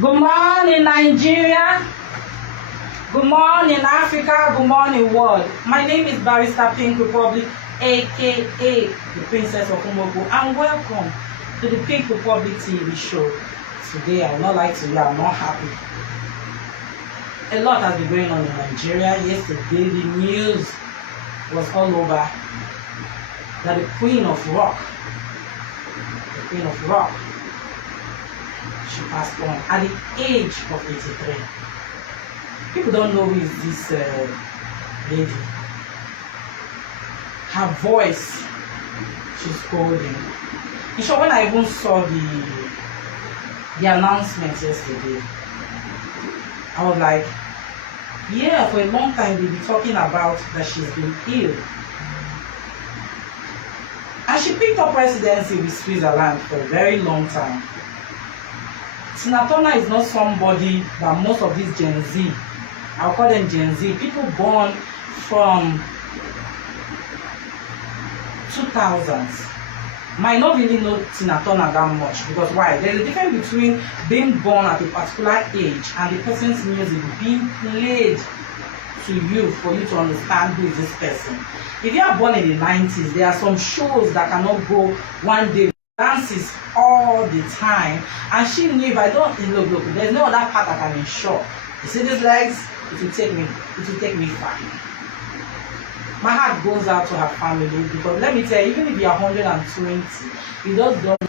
Good morning, Nigeria. Good morning, Africa. Good morning, world. My name is Barrister Pink Republic, aka the Princess of Umogo, and welcome to the Pink Republic TV show. Today, I will not lie to you, I'm not happy. A lot has been going on in Nigeria. Yesterday, the news was all over that the Queen of Rock, she passed on at the age of 83. People don't know who is this lady. Her voice, she's golden. You sure when I even saw the announcement yesterday, I was like, yeah, for a long time they've been talking about that she's been ill. And she picked up residency with Switzerland for a very long time. Tina Turner is not somebody that most of these Gen Z, I'll call them Gen Z, people born from 2000s, might not really know Tina Turner that much. Because why? There's a difference between being born at a particular age and the person's music being played to you for you to understand who is this person. If you are born in the 90s, there are some shows that cannot go one day. Dances all the time, and she knew if I don't look, there's no other part I can ensure. You see these legs? It will take me far. My heart goes out to her family, because let me tell you, even if you're 120, you just don't.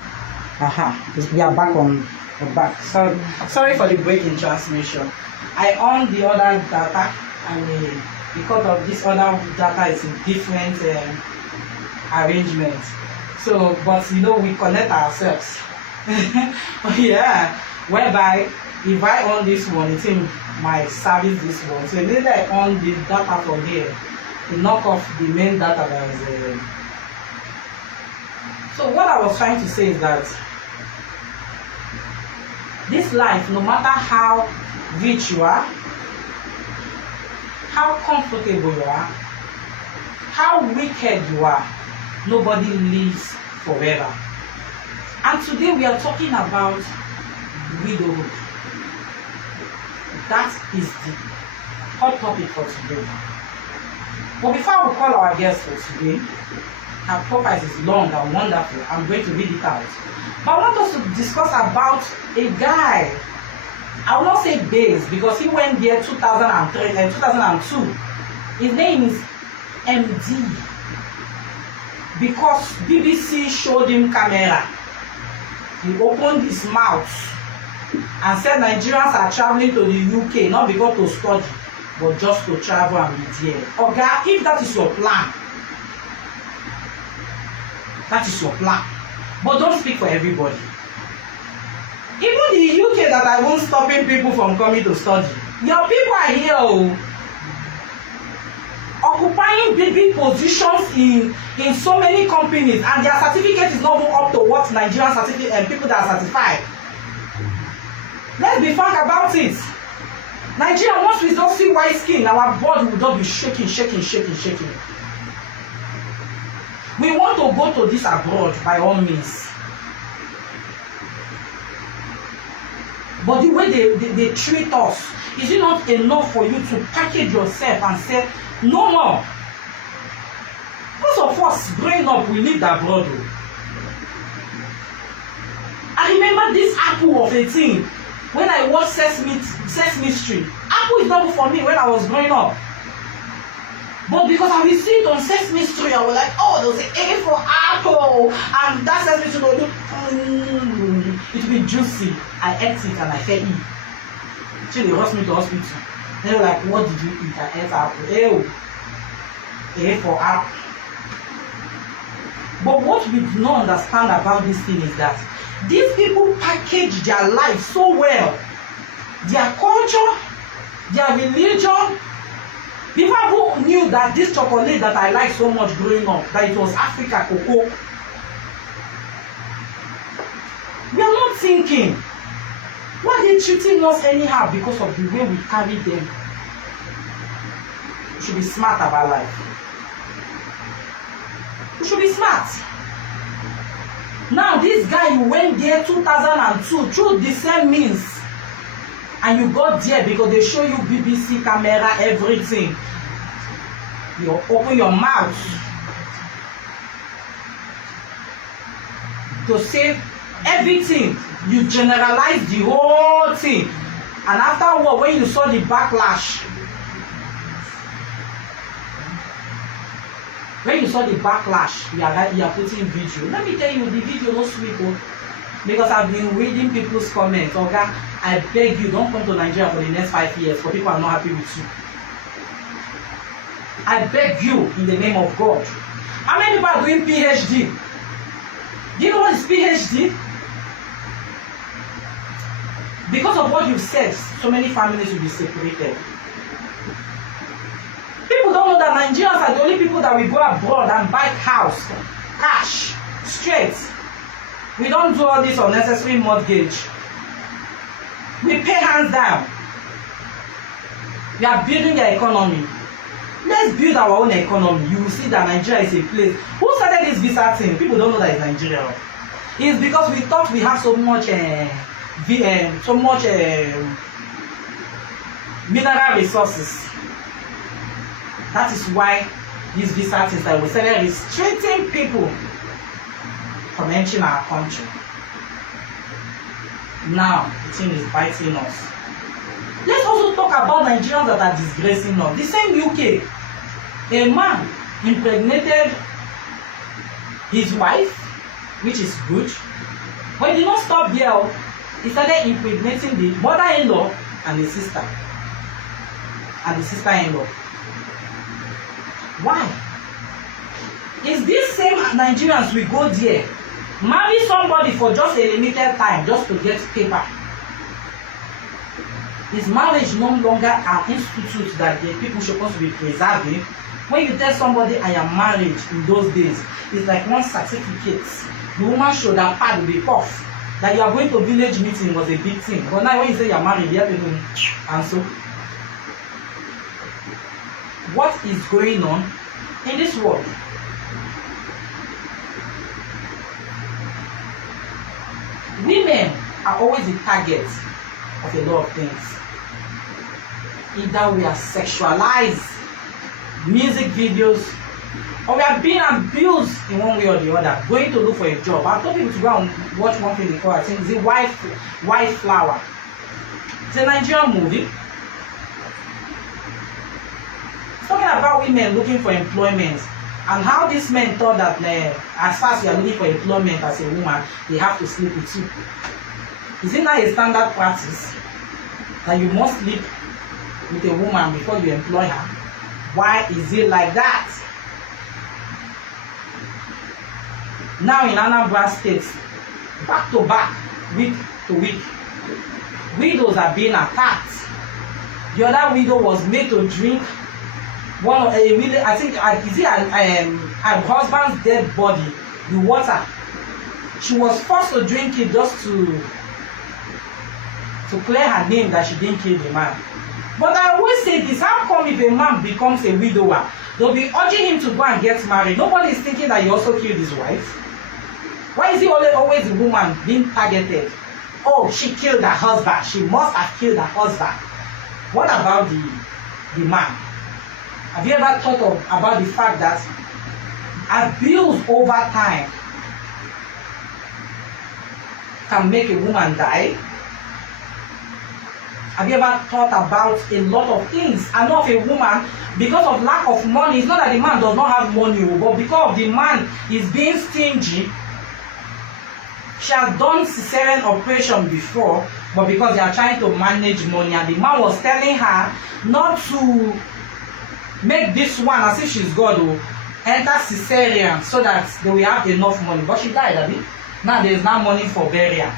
We are back on the back. So sorry for the break in transmission. I on the other data, and because of this other data is in different arrangements. So, but you know, we connect ourselves. Yeah, whereby if I on this one, it might service this one. So later I on the data from here, to knock off the main data that is So what I was trying to say is that this life, no matter how rich you are, how comfortable you are, how wicked you are, nobody lives forever. And today we are talking about widowhood. That is the hot topic for today. But before we call our guest for today, her profile is long and wonderful. I'm going to read it out. But I want us to discuss about a guy. I will not say base, because he went there 2003 and 2002. His name is MD. Because BBC showed him camera, he opened his mouth and said Nigerians are traveling to the UK not because to study, but just to travel and be there. Okay, if that is your plan, that is your plan. But don't speak for everybody. Even the UK that I won't stopping people from coming to study. Your people are here, occupying big positions in so many companies, and their certificate is not even up to what Nigerian certificate and people that are certified. Let's be frank about it. Nigeria, once we don't see white skin, our body will not be shaking. We want to go to this abroad by all means. But the way they treat us, is it not enough for you to package yourself and say, no more? Most of us growing up, we lived abroad. I remember this Apple of 18 when I watched Sesame Street. Apple is not for me when I was growing up. But because I will see it on Sesame Street, I was like, oh, they'll say A for apple. And that Sesame Street will do, it will be juicy. I ate it and I fell E. Till they rushed me to hospital. They were like, what did you eat? I ate apple. Ew. A for apple. But what we do not understand about this thing is that these people package their life so well. Their culture, their religion. People who knew that this chocolate that I like so much growing up, that it was Africa cocoa. We are not thinking, why are they treating us anyhow because of the way we carry them? We should be smart about life. We should be smart. Now this guy who went there 2002 through the same means and you got there because they show you BBC camera, everything. You open your mouth to say everything. You generalize the whole thing, and afterward, when you saw the backlash, you are putting video. Let me tell you, the video no sweet, because I've been reading people's comments. Oga, I beg you, don't come to Nigeria for the next 5 years, for people are not happy with you. I beg you, in the name of God. How many people are doing PhD? Do you know what is PhD? Because of what you've said, so many families will be separated. People don't know that Nigerians are the only people that will go abroad and buy house, cash, straight. We don't do all this unnecessary mortgage. We pay hands down. We are building the economy. Let's build our own economy. You will see that Nigeria is a place. Who started this visa thing? People don't know that it's Nigeria. It's because we thought we have so much mineral resources. That is why these visa things that we started restricting people from entering our country. Now the thing is biting us. Let's also talk about Nigerians that are disgracing us. The same UK, a man impregnated his wife, which is good, but he did not stop there. He started impregnating the mother-in-law and the sister, and the sister-in-law. Why? It's these same Nigerians we go there, marry somebody for just a limited time, just to get paper. Is marriage no longer an institute that the people supposed to be preserving? When you tell somebody I am married in those days, it's like one certificate. The woman should have had the puff. That you are going to village meeting was a big thing. But now when you say you are married, you have people, and so what is going on in this world? Women are always the target of a lot of things. Either we are sexualized, music videos, or we are being abused in one way or the other, going to look for a job. I've told people to go and watch one thing before. I think it's a White Flower. It's a Nigerian movie. It's talking about women looking for employment and how these men thought that as far as you are looking for employment as a woman, they have to sleep with you. Is it not a standard practice that you must sleep with a woman before you employ her? Why is it like that? Now in Anambra State, back to back, week to week, widows are being attacked. The other widow was made to drink one of a widow, I think, is it her husband's dead body, the water. She was forced to drink it just to clear her name that she didn't kill the man. But I always say this: how come if a man becomes a widower, they'll be urging him to go and get married? Nobody is thinking that he also killed his wife. Why is he always the woman being targeted? Oh, she killed her husband. She must have killed her husband. What about the man? Have you ever thought about the fact that abuse over time can make a woman die? Have you ever thought about a lot of things? I know of a woman, because of lack of money, it's not that the man does not have money, but because the man is being stingy. She has done cesarean operation before, but because they are trying to manage money, and the man was telling her not to make this one as if she's God, enter cesarean so that they will have enough money. But she died, Abi. Now there is now money for burial.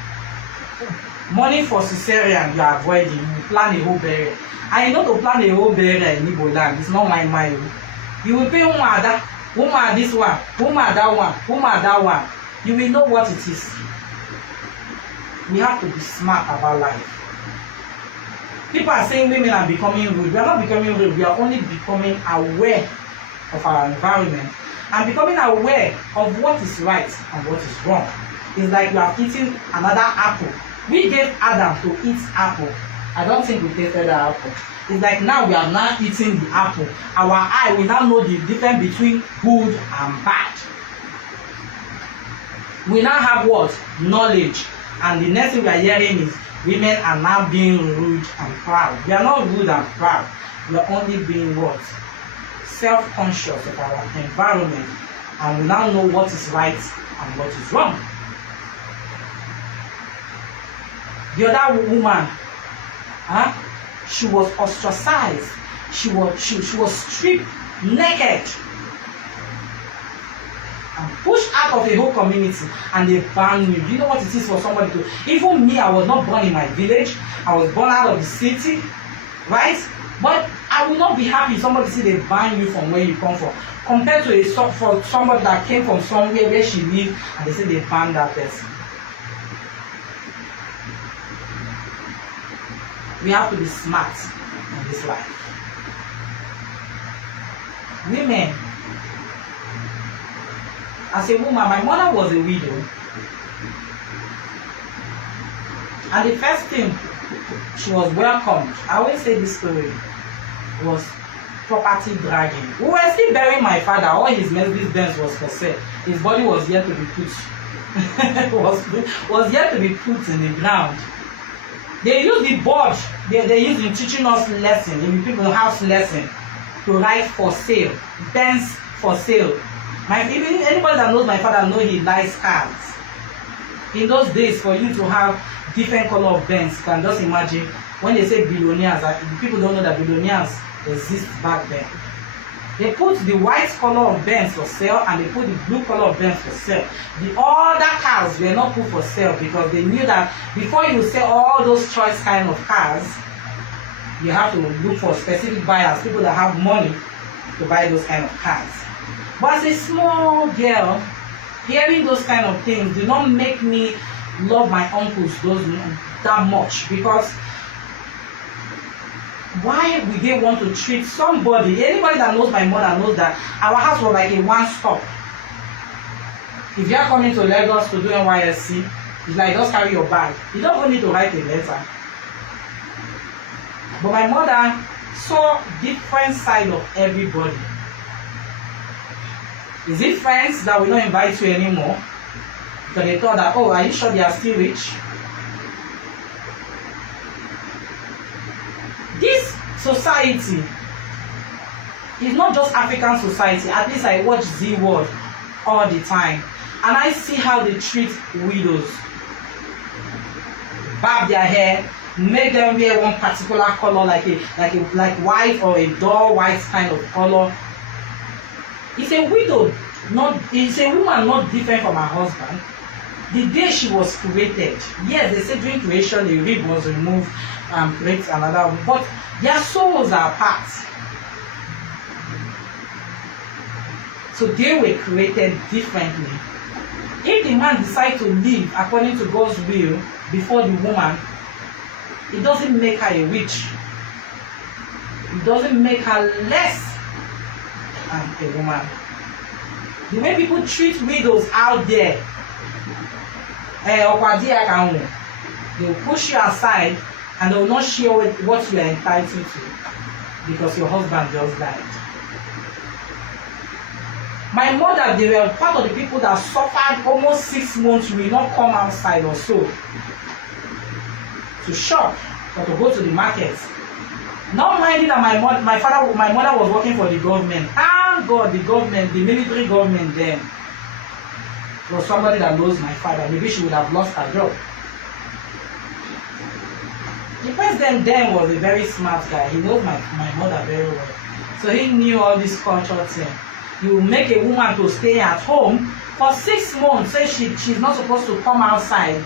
Money for cesarean you are avoiding. You plan a whole burial. And you know to plan a whole burial in Igbo land, it's not my mind. You will pay woman this one, woman that one, woman that one. You will know what it is. We have to be smart about life. People are saying women are becoming rude. We are not becoming rude. We are only becoming aware of our environment and becoming aware of what is right and what is wrong. It's like we are eating another apple. We gave Adam to eat apple. I don't think we tasted the apple. It's like now we are now eating the apple. Our eye will now know the difference between good and bad. We now have what? Knowledge. And the next thing we are hearing is women are now being rude and proud. We are not rude and proud. We are only being what? Self-conscious of our environment. And we now know what is right and what is wrong. The other woman, she was ostracized. She was stripped naked and pushed out of a whole community, and they banned me. Do you know what it is for somebody to? Even me, I was not born in my village. I was born out of the city, right? But I will not be happy if somebody say they ban you from where you come from, compared to for somebody that came from somewhere where she lived, and they say they banned that person. We have to be smart in this life. Women, as a woman, my mother was a widow. And the first thing she was welcomed, I always say this story, was property dragging. We were still burying my father. All his Mercedes Benz was for sale. His body was yet to be put was yet to be put in the ground. They use the board they use in teaching us lesson, in people house lesson, to write for sale, Benz for sale. Even anybody that knows my father know he likes cars. In those days, for you to have different color of Benz, you can just imagine when they say billionaires, people don't know that billionaires exist back then. They put the white color of Benz for sale and they put the blue color of Benz for sale. The other cars were not put for sale because they knew that before you sell all those choice kind of cars, you have to look for specific buyers, people that have money to buy those kind of cars. But as a small girl, hearing those kind of things did not make me love my uncles that much, because why would they want to treat somebody? Anybody that knows my mother knows that our house was like a one-stop. If you are coming to Lagos to do NYSC, it's like just carry your bag. You don't even need to write a letter. But my mother saw different side of everybody. Is it friends that will not invite you anymore? Because they thought that, oh, are you sure they are still rich? This society is not just African society. At least I watch Z World all the time, and I see how they treat widows. Barb their hair, make them wear one particular color, like white or a dull white kind of color. It's a widow, it's a woman not different from her husband. The day she was created, yes, they say during creation the rib was removed and creates another one, but their souls are apart. So they were created differently. If the man decides to live according to God's will before the woman, it doesn't make her a witch. It doesn't make her less than a woman. The way people treat widows out there, they will push you aside and they will not share what you are entitled to because your husband just died. My mother, they were part of the people that suffered almost 6 months, will not come outside or so to shop or to go to the market. Not minding that my mother was working for the government. Thank God, the government, the military government then, was somebody that knows my father. Maybe she would have lost her job. The president then was a very smart guy. He knows my mother very well. So he knew all this cultural thing. You make a woman to stay at home for 6 months, say she's not supposed to come outside.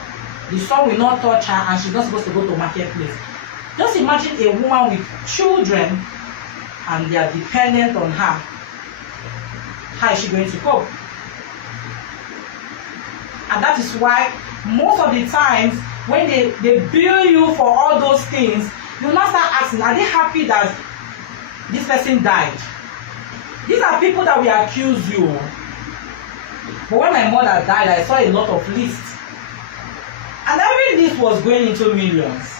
The sun will not touch her and she's not supposed to go to marketplace. Just imagine a woman with children and they are dependent on her. How is she going to cope? And that is why most of the times when they bill you for all those things, you now start asking, are they happy that this person died? These are people that will accuse you. But when my mother died, I saw a lot of lists. And every list was going into millions.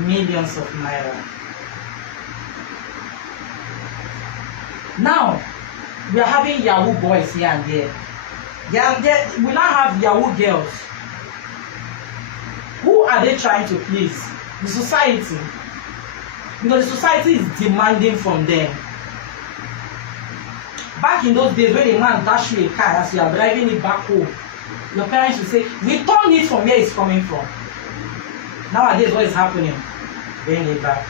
millions of naira. Now, we are having Yahoo boys here and there. We now have Yahoo girls. Who are they trying to please? The society. Because the society is demanding from them. Back in those days when a man dash you a car as you are driving it back home, your parents will say, return it from where it's coming from. Nowadays, what is happening? Bring it back.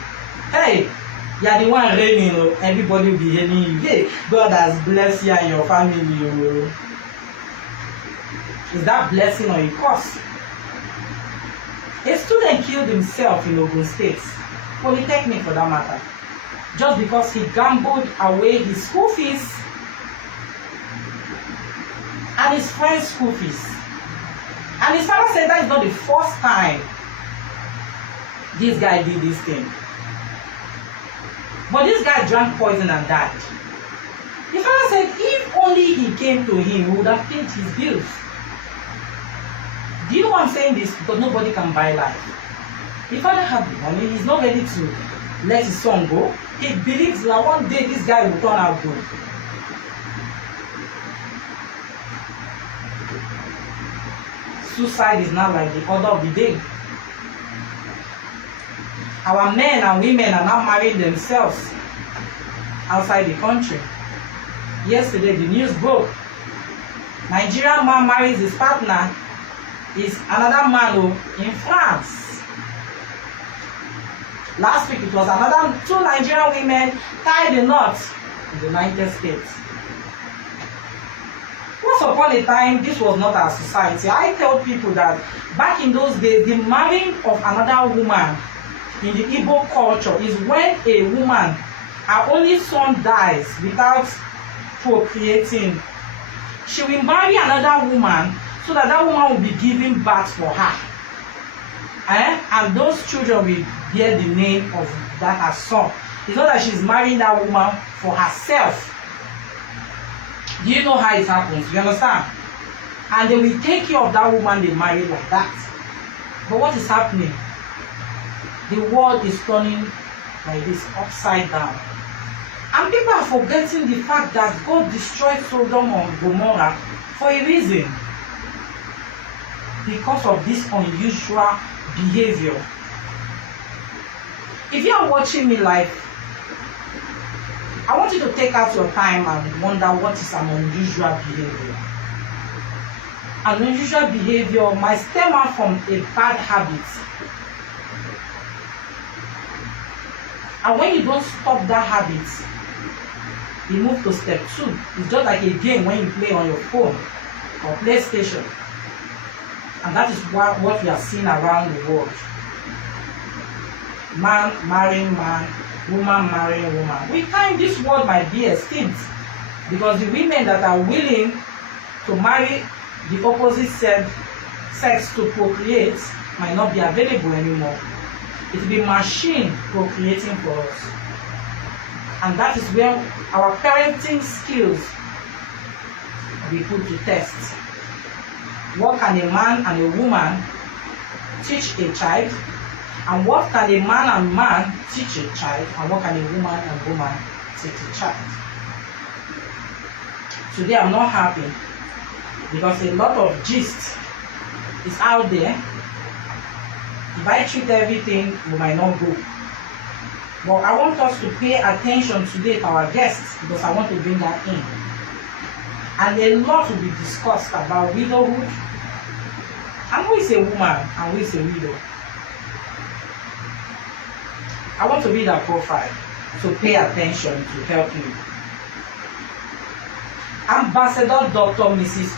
Hey, you are the one reigning, everybody will be hailing you. Hey, God has blessed you and your family. Is that blessing or a curse? A student killed himself in Ogun State, Polytechnic for that matter, just because he gambled away his school fees and his friend's school fees. And his father said that is not the first time this guy did this thing. But this guy drank poison and died. His father said if only he came to him, he would have paid his bills. Do you know why I'm saying this? Because nobody can buy life. The father had the money, he's not ready to let his son go. He believes that one day this guy will turn out good. Suicide is not like the order of the day. Our men and women are now marrying themselves outside the country. Yesterday, the news broke. Nigerian man marries his partner, is another man in France. Last week, it was another 2 Nigerian women tied a knot in the United States. Once upon a time, this was not our society. I tell people that back in those days, the marrying of another woman in the Igbo culture is when a woman, her only son dies without procreating. She will marry another woman so that that woman will be giving birth for her. And those children will bear the name of that her son. It's not that she's marrying that woman for herself. Do you know how it happens? You understand? And they will take care of that woman they married like that. But what is happening? The world is turning like this, upside down. And people are forgetting the fact that God destroyed Sodom and Gomorrah for a reason. Because of this unusual behavior. If you are watching me live, I want you to take out your time and wonder what is an unusual behavior. An unusual behavior might stem out from a bad habit. And when you don't stop that habit, you move to step 2. It's just like a game when you play on your phone or PlayStation. And that is what we are seeing around the world. Man marrying man, woman marrying woman. With time, this world might be extinct because the women that are willing to marry the opposite sex to procreate might not be available anymore. It will be machine procreating for us. And that is where our parenting skills will be put to test. What can a man and a woman teach a child? And what can a man and man teach a child? And what can a woman and woman teach a child? Today I'm not happy because a lot of gist is out there. If I treat everything, we might not go. But I want us to pay attention today to our guests because I want to bring that in. And a lot will be discussed about widowhood, and who is a woman and who is a widow. I want to read her profile, so pay attention to help you. Ambassador Dr. Mrs.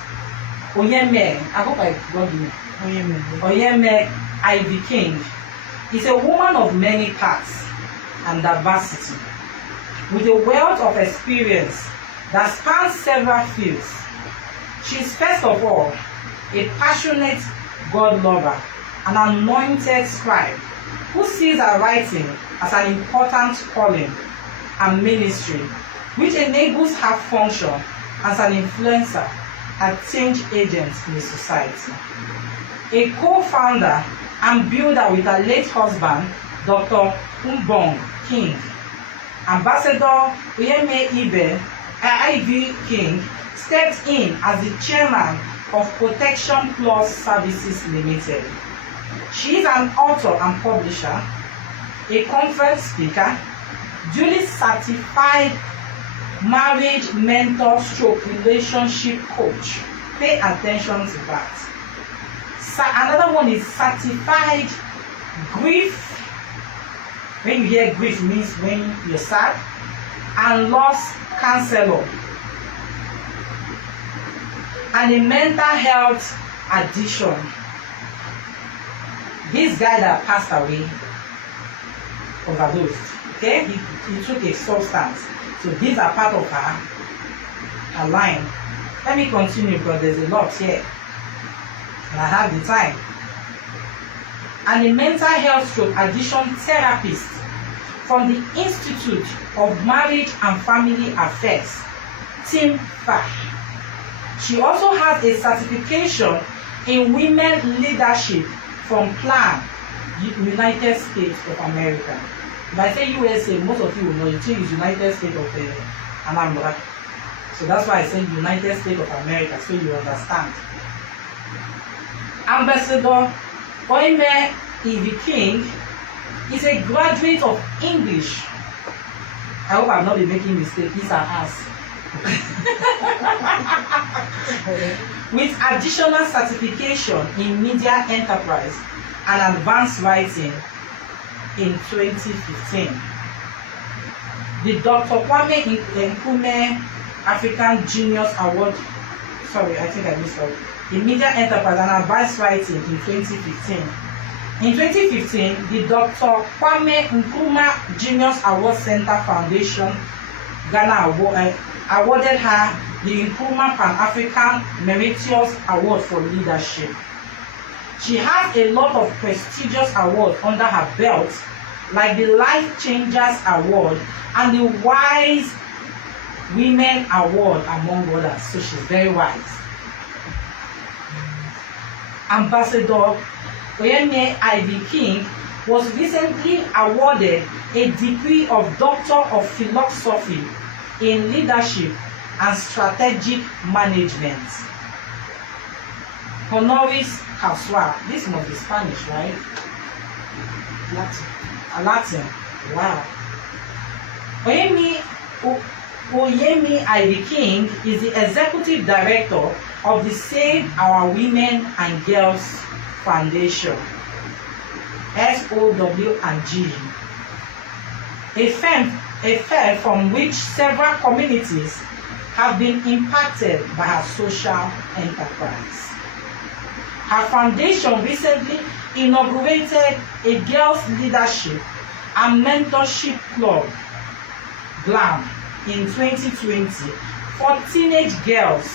Unyime, I hope I got the name. Unyime-Ivy King is a woman of many parts and diversity, with a wealth of experience that spans several fields. She is first of all a passionate God lover, an anointed scribe who sees her writing as an important calling and ministry, which enables her function as an influencer and change agent in the society. A co-founder and builder with her late husband, Dr. Umbong King. Ambassador Unyime-Ivy King stepped in as the chairman of Protection Plus Services Limited. She is an author and publisher, a conference speaker, duly certified marriage mentor stroke relationship coach. Pay attention to that. Another one is certified grief. When you hear grief, means when you're sad, and loss counselor, and a mental health addiction. This guy that passed away overdosed. Okay, he took a substance. So these are part of her line. Let me continue because there's a lot here, and I have the time. And a mental health stroke addiction therapist from the Institute of Marriage and Family Affairs, Team FA. She also has a certification in women leadership from PLAN, United States of America. If I say USA, most of you will know it is United States of Anambra. So that's why I say United States of America, so you understand. Ambassador Unyime-Ivy King is a graduate of English. I hope I'm not making mistakes. These are us. With additional certification in media enterprise and advanced writing in 2015. The Dr. Kwame Nkrumah African Genius Award, sorry, I think I missed out. In media enterprise and advanced writing in 2015. In 2015, the Dr. Kwame Nkrumah Genius Award Center Foundation Ghana awarded her the Nkrumah Pan-African Meritorious Award for Leadership. She has a lot of prestigious awards under her belt, like the Life Changers Award and the Wise Women Award, among others. So she's very wise. Ambassador Unyime-Ivy King was recently awarded a degree of Doctor of Philosophy in Leadership and Strategic Management. Honoris Causa. This must be Spanish, right? Latin. Wow. Unyime-Ivy King is the Executive Director of the Save Our Women and Girls Foundation, SOW&G, a firm from which several communities have been impacted by her social enterprise. Her foundation recently inaugurated a Girls Leadership and Mentorship Club, GLAM, in 2020 for teenage girls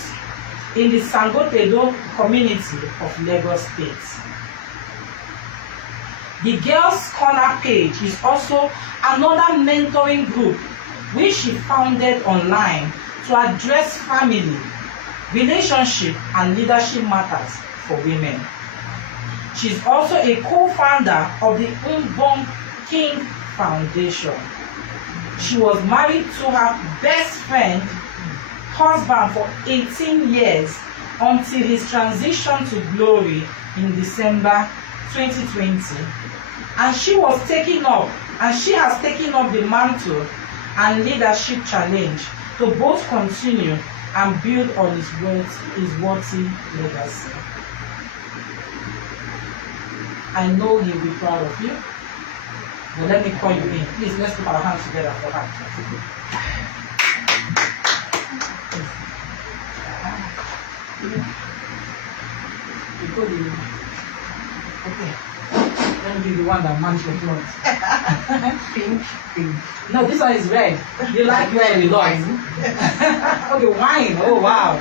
in the Sangotedo community of Lagos State. The Girls Corner page is also another mentoring group which she founded online to address family, relationship, and leadership matters for women. She's also a co-founder of the Umbong King Foundation. She was married to her best friend, husband for 18 years until his transition to glory in December 2020. And she has taken up the mantle and leadership challenge to both continue and build on his worthy legacy. I know he'll be proud of you. But let me call you in. Please, let's put our hands together for her. Okay. Let me be the one that matches your clothes. Pink. No, this one is red. You like red a lot. Okay, wine. Oh, wow.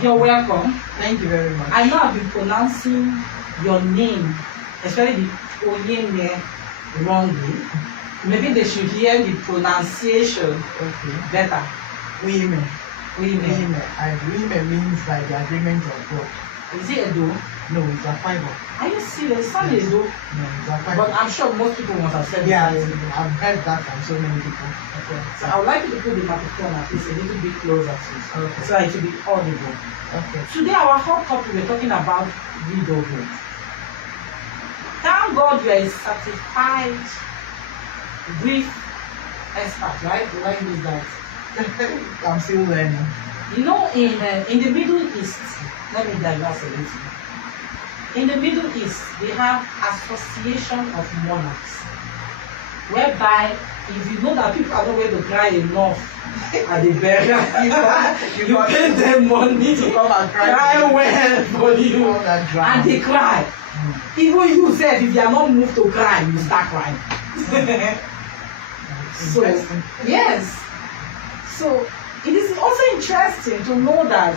You're welcome. Thank you very much. I know I've been pronouncing your name, especially the Unyime, wrongly. Maybe they should hear the pronunciation better. Unyime. Unyime. And Unyime means by the agreement of God. Is it Edo? No, it's a fiber. Are you serious? It's not Yes. Edo. No, it's a fiber. But I'm sure most people must have said Yeah, it. I've heard that from so many people. Okay. So I would like you to put the microphone at least a little bit closer to it. Okay. So that it will be audible. Okay. Today our hot topic, we're talking about widowhood. Thank God you are a certified grief expert, right? Do I use that? I'm still learning. You know, in the Middle East, let me digress a little. In the Middle East, they have association of monarchs, whereby if you know that people are not going to cry enough at the burial, you pay them money to come and cry well for you, all that drama. and they cry. Even you said if you are not moved to cry, you start crying. So yes, so it is also interesting to know that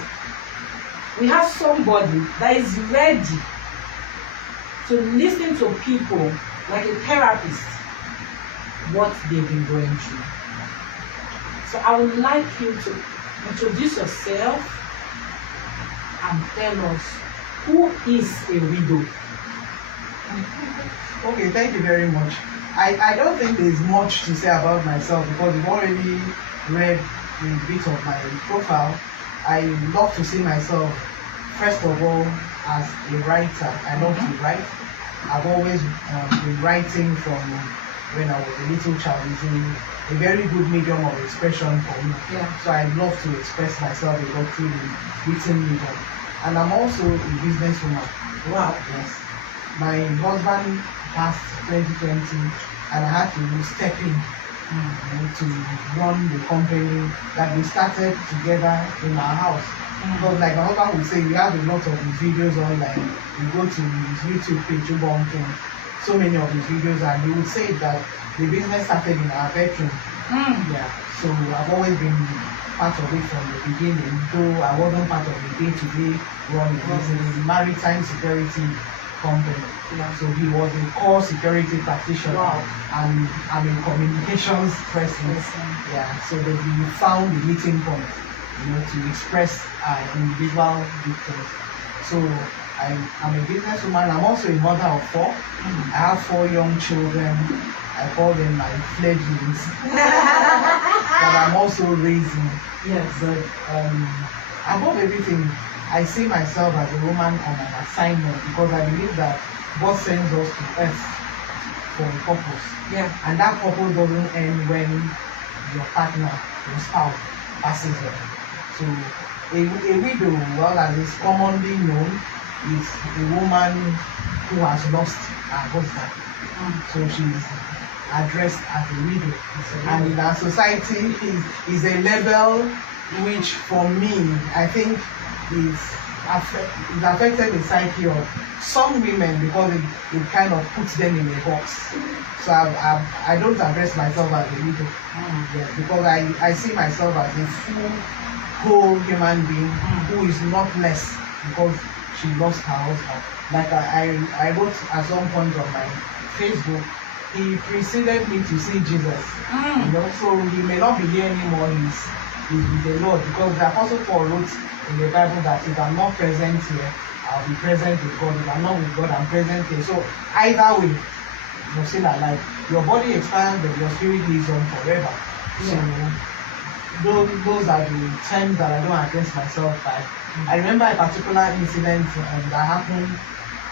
we have somebody that is ready to listen to people like a therapist, what they've been going through. So I would like you to introduce yourself and tell us who is a widow. Okay, thank you very much. I don't think there's much to say about myself because you've already read a bit of my profile. I love to see myself, first of all, as a writer. I love to write. I've always been writing from when I was a little child. It's a very good medium of expression for me. Yeah. So I love to express myself a lot through the written medium. And I'm also a businesswoman. Wow. Yes. My husband passed 2020 and I had to step in to run the company that we started together in our house. Because like my husband would say, we have a lot of his videos online. You go to his YouTube page, so many of his videos, and he would say that the business started in our bedroom. Yeah. So I've always been part of it from the beginning, though I wasn't part of the day-to-day running. It's a maritime security company. Yeah. So he was a core security practitioner. Wow. And I'm a communications person. Yeah. So that we found the meeting point, to express individual victories. So I'm a businesswoman. I'm also a mother of 4. I have 4 young children. I call them my fledglings. But I'm also raising. Yes. But above everything, I see myself as a woman on an assignment because I believe that God sends us to earth for a purpose. Yeah. And that purpose doesn't end when your partner, your spouse, passes away. So a widow, well, as is commonly known, is a woman who has lost her husband. So she's addressed as a widow. And in our society is a label which for me I think is affected the psyche of some women because it kind of puts them in a box. So I don't address myself as a widow. Yeah, because I see myself as a full whole human being who is not less because she lost her husband. Like I wrote at some point on my Facebook, he preceded me to see Jesus. So he may not be here anymore, he's with the Lord, because the Apostle Paul wrote in the Bible that if I'm not present here, I'll be present with God. If I'm not with God, I'm present here. So either way, you're still alive. Your body expires, but your spirit lives on forever. So those are the terms that I don't address myself by. I remember a particular incident that happened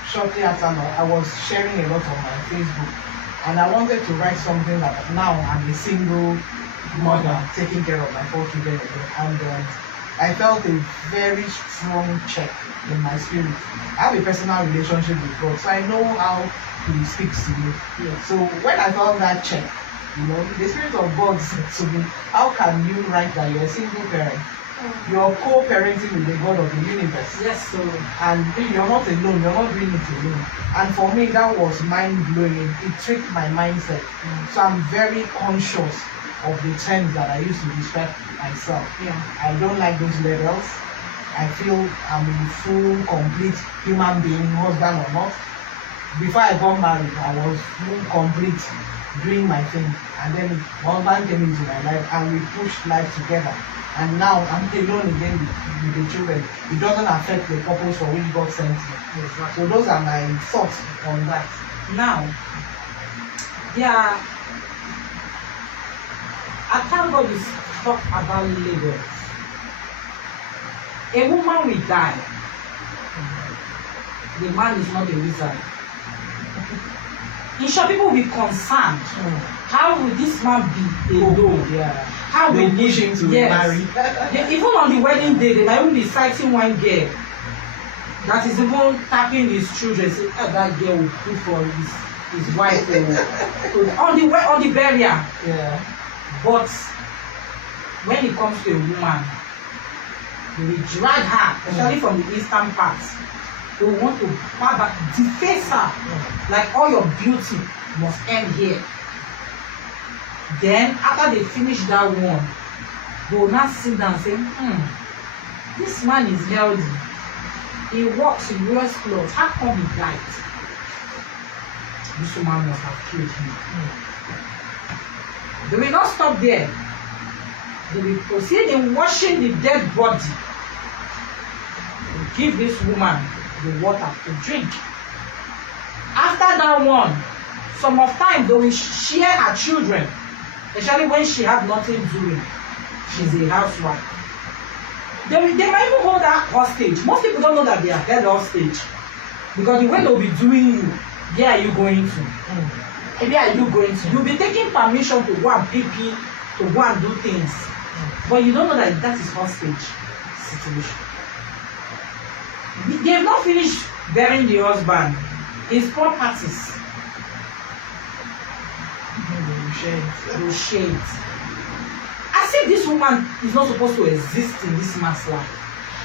shortly after I was sharing a lot on my Facebook, and I wanted to write something that now I'm a single mother taking care of my 4 children again, and I felt a very strong check in my spirit. I have a personal relationship with God, so I know how He speaks to me. So when I felt that check, the Spirit of God said to me, how can you write that you're a single parent? You're co-parenting with the God of the universe. Yes, sir. And you're not alone, you're not doing it alone. And for me, that was mind-blowing. It tricked my mindset. So I'm very conscious of the terms that I used to describe myself. I don't like those labels. I feel I'm a full, complete human being, husband or not. Before I got married, I was full, complete, doing my thing. And then my husband came into my life and we pushed life together. and now I'm alone again with the children, it doesn't affect the purpose for which God sent me. So those are my thoughts on that. Now, yeah, I thank God you talk about labor. A woman will die. The man is not a wizard. In short, people will be concerned. How will this man be alone? Yeah. How They will push him to marry. Even on the wedding day, they might even be citing one girl that is even tapping his children, say, oh, that girl will put for his wife on the burial. Yeah. But when it comes to a woman, they will drag her, especially from the eastern parts. They will want to deface her, like all your beauty must end here. Then after they finish that one, they will not sit down and say, this man is healthy. He walks, he wears clothes. How come he died? This woman must have killed him. They will not stop there. They will proceed in washing the dead body. They will give this woman the water to drink. After that one, some of time they will share her children, especially when she had nothing doing. She's a housewife. They might even hold her hostage. Most people don't know that they are held hostage because the way they'll be doing you, where are you going to? Where are you going to? You'll be taking permission to go and PP, to go and do things, but you don't know that that is hostage situation. They have not finished burying the husband. His properties. They will share it. As if this woman is not supposed to exist in this man's life.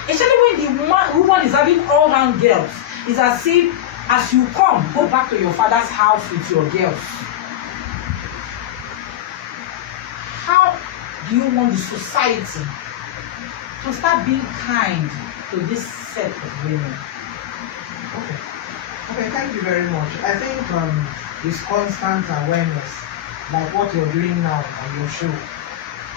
Especially when the woman is having all round girls. It's as if as you come, go back to your father's house with your girls. How do you want the society to start being kind to this set of women? Okay, thank you very much. I think it's constant awareness, like what you're doing now on your show.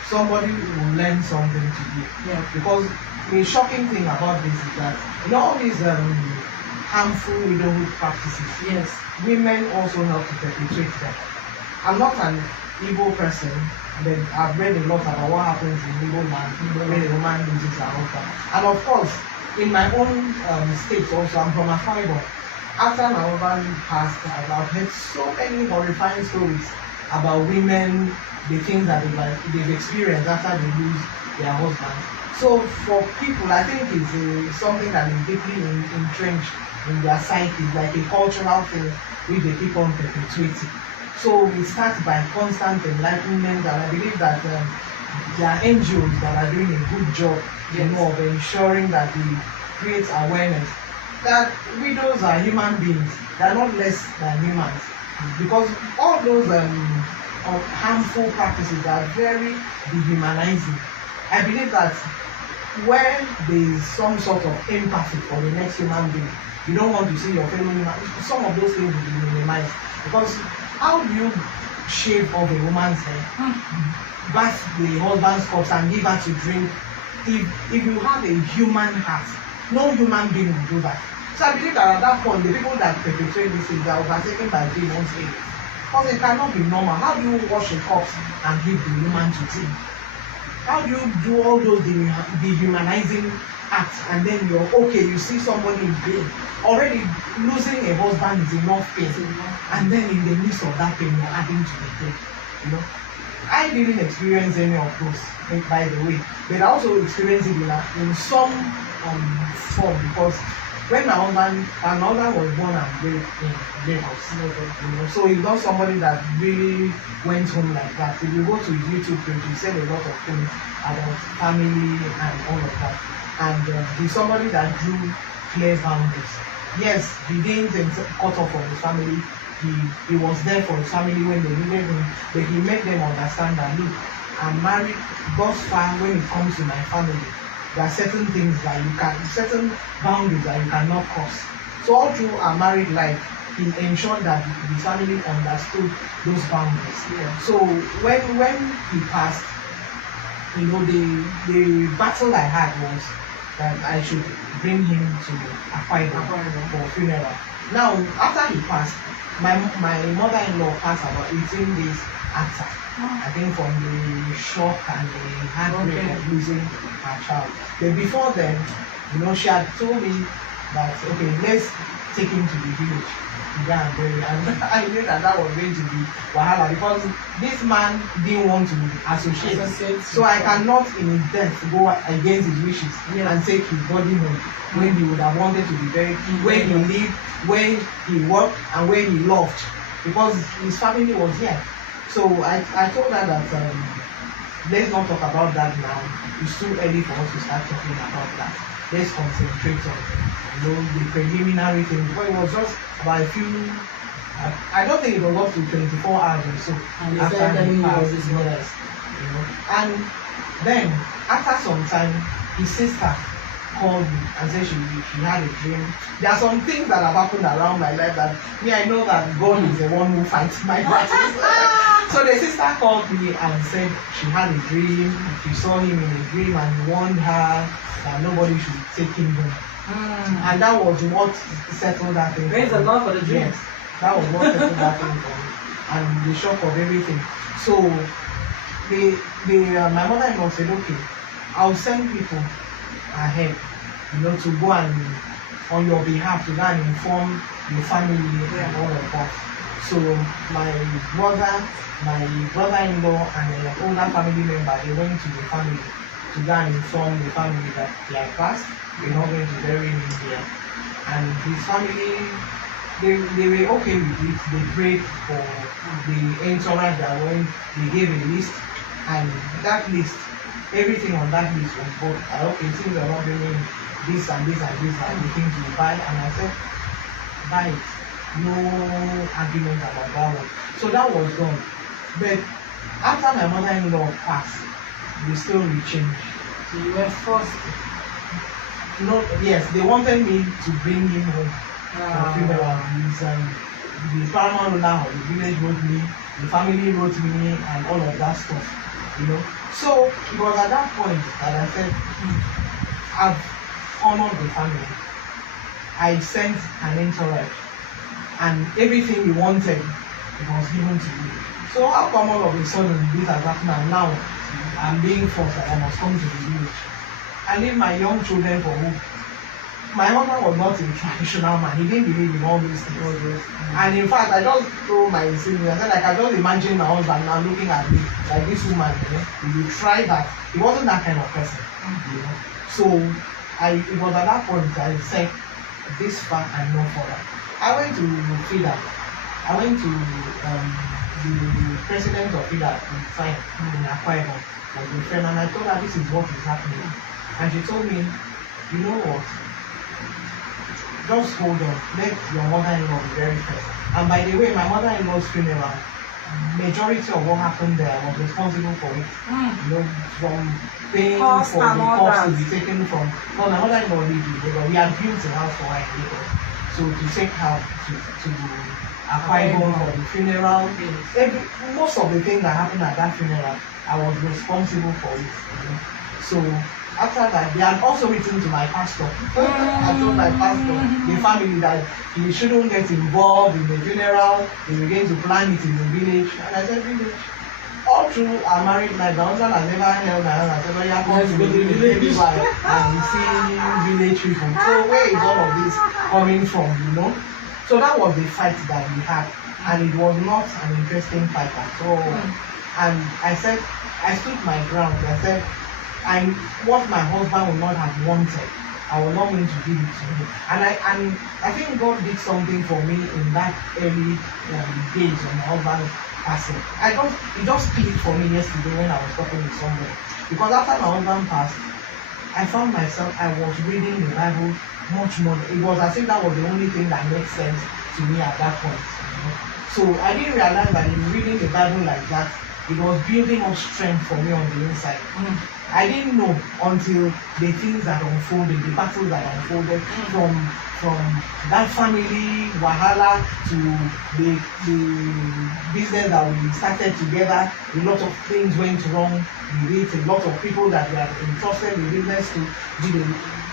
Somebody will learn something to you. Yeah. Because the shocking thing about this is that all these harmful widowhood practices, Yes. women also help to perpetrate them. I'm not an Igbo person, but I've read a lot about what happens in Igbo land when a woman loses her husband. And of course, in my own state also, I'm from Akwa. After my husband passed, I've heard so many horrifying stories about women, the things that they've experienced after they lose their husband. So for people, I think it's something that is deeply entrenched in their psyche, like a cultural thing which they keep on perpetuating. So we start by constant enlightenment, and I believe that there are NGOs that are doing a good job, of ensuring that we create awareness that widows are human beings. They are not less than humans, because all those harmful practices are very dehumanizing. I believe that where there is some sort of empathy for the next human being, you don't want to see your fellow human. Some of those things will be minimized, because how do you shave off a woman's hair, bath the husband's corpse and give her to drink? If you have a human heart, no human being will do that. So I believe that at that point, the people that perpetrate these things are overtaken by demons. Because it cannot be normal. How do you wash a corpse and give the woman to drink? How do you do all those dehumanizing acts, and then you're okay, you see somebody in pain? Already losing a husband is enough pain, and then in the midst of that pain, you're adding to the pain. I didn't experience any of those, by the way, but I also experienced it in some form, because when my husband was born and raised in Lagos, so he's not somebody that really went home like that. If you go to his YouTube page, he said a lot of things about family and all of that. And he's somebody that drew clear boundaries. Yes, he didn't cut off from his family. He was there for his family when they needed him, but he made them understand that, look, I'm married, thus far when it comes to my family, there are certain things that certain boundaries that you cannot cross. So all through our married life, he ensured that the family understood those boundaries. Yeah. So when he passed, you know, the battle I had was that I should bring him to Akwa Ibom for funeral. Now, after he passed, my mother-in-law passed about 18 days after. I think from the shock and the heartbreak of losing her child. But before then, you know, she had told me that, okay, let's take him to the village to go and bury him. And I knew that that was going to be wahala because this man didn't want to associate. So I cannot in his death go against his wishes and take his body home when he would have wanted to be buried, when he lived, when he worked, and when he loved, because his family was here. So I told her that let's not talk about that now. It's too early for us to start talking about that. Let's concentrate on, you know, the preliminary things. Because it was just about a few. I don't think it was up to 24 hours or so. And after he passed, yes, you know. And then after some time, his sister called me and said she had a dream. There are some things that have happened around my life that me, I know that God is the one who fights my battles. So the sister called me and said she had a dream. She saw him in a dream and warned her that nobody should take him home. And that was what settled that thing. Praise the Lord for the dream. Yes, that was what settled that thing for me. And the shock of everything. So my mother-in-law said, okay, I'll send people ahead, you know, to go and on your behalf to go and inform your family and all of that. So my brother-in-law and an older family member, they went to the family to go and inform the family that they are passed. We're not going to bury him here. And his family, they were okay with it. They prayed for the entourage that went. They gave a list, and that list, everything on that list was bought. Okay, things are not bringing this and this and this and the things we buy. And I said, buy it. No argument about that one. So that was done. But after my mother-in-law passed, the story changed. So you were forced. No, yes, they wanted me to bring him home for funeral. The paramount ruler of the village wrote me, the family wrote me, and all of that stuff, you know. So it was at that point that I said, I've honored the family. I sent an entourage, and everything you wanted, it was given to you. So how come all of a sudden this has happened, and now I'm being forced that I must come to the village? I leave my young children for who? My husband was not a traditional man. He didn't believe in all these things. And in fact, I just told my siblings, I said, I can just imagine my husband now looking at me like this woman, you know, if you try that. He wasn't that kind of person, you know. So it was at that point I said, this far and no further. I went to FIDA. I went to the president of FIDA in Akwa Ibom, was a friend, and I told her this is what is happening. And she told me, you know what? Just hold on. Let your mother-in-law be very first. And by the way, my mother-in-law's funeral, majority of what happened there was responsible for it. You know, from paying Cost for the and all cost to that. be taken from. Well, my mother-in-law lived in Lagos. We had built a house for her in Lagos. So to take her to Akwa Ibom for the funeral, most of the things that happened at that funeral, I was responsible for it. You know? So after that, they had also written to my pastor. I told my pastor, the family, that he shouldn't get involved in the funeral. They were going to plan it in the village. And I said, village. All through our married life, my husband has never held my hand and said, well, you come to the village and you see village people. So where is all of this coming from, you know? So that was the fight that we had. And it was not an interesting fight at all. And I said, I stood my ground. I said, what my husband would not have wanted, I was not going to give it to him. And I think God did something for me in that early days of my husband's passing. It just clicked for me yesterday when I was talking with somebody. Because after my husband passed, I found myself, I was reading the Bible much more. It was as if that was the only thing that made sense to me at that point. You know? So I didn't realize that in reading the Bible like that, it was building up strength for me on the inside. I didn't know until the things that unfolded, the battles that unfolded from that family wahala to the business that we started together. A lot of things went wrong with it. A lot of people that were entrusted with business to do